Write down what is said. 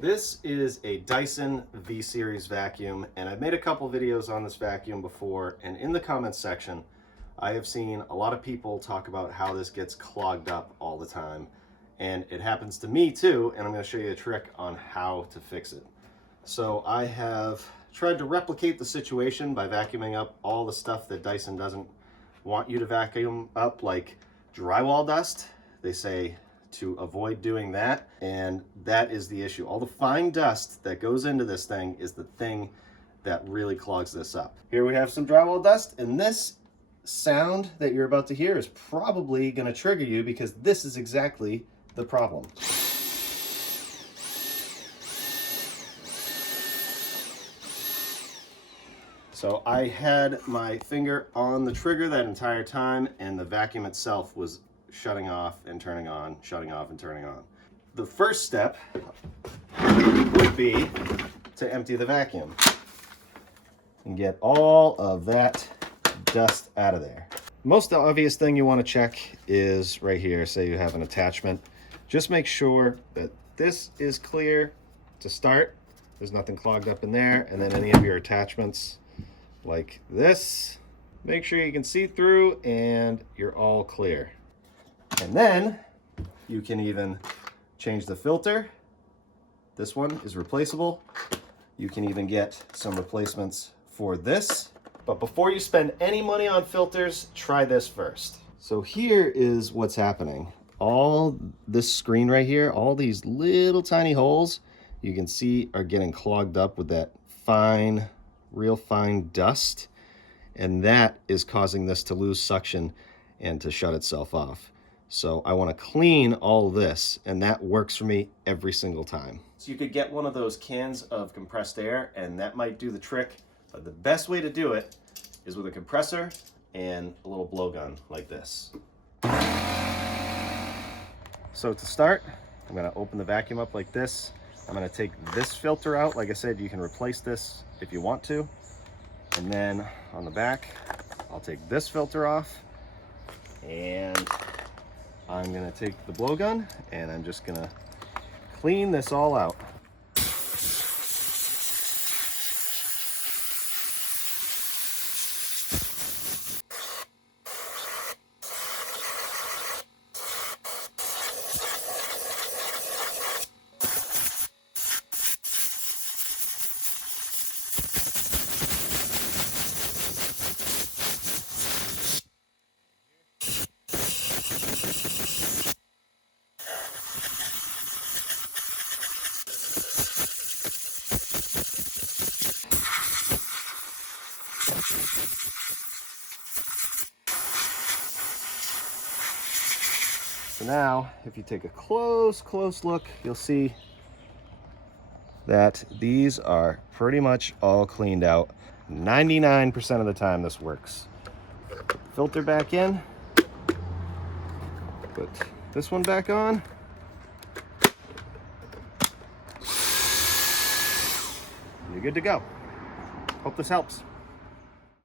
This is a Dyson V-Series vacuum, and I've made a couple videos on this vacuum before, and in the comments section I have seen a lot of people talk about how this gets clogged up all the time, and it happens to me too, and I'm going to show you a trick on how to fix it. So I have tried to replicate the situation by vacuuming up all the stuff that Dyson doesn't want you to vacuum up, like drywall dust. They say to avoid doing that, and that is the issue. All the fine dust that goes into this thing is the thing that really clogs this up. Here we have some drywall dust, and this sound that you're about to hear is probably going to trigger you because this is exactly the problem. So I had my finger on the trigger that entire time, and the vacuum itself was shutting off and turning on, shutting off and turning on. The first step would be to empty the vacuum and get all of that dust out of there. Most obvious thing you want to check is right here. Say you have an attachment. Just make sure that this is clear to start. There's nothing clogged up in there. And then any of your attachments like this, make sure you can see through and you're all clear. And then you can even change the filter. This one is replaceable. You can even get some replacements for this. But before you spend any money on filters, try this first. So here is what's happening. All this screen right here, all these little tiny holes, you can see are getting clogged up with that fine, real fine dust. And that is causing this to lose suction and to shut itself off. So I want to clean all this, and that works for me every single time. So you could get one of those cans of compressed air, and that might do the trick. But the best way to do it is with a compressor and a little blowgun like this. So to start, I'm going to open the vacuum up like this. I'm going to take this filter out. Like I said, you can replace this if you want to. And then on the back, I'll take this filter off, and I'm gonna take the blowgun and I'm just gonna clean this all out. So now, if you take a close look, you'll see that these are pretty much all cleaned out. 99% of the time this works. Filter back in, put this one back on. You're good to go. Hope this helps.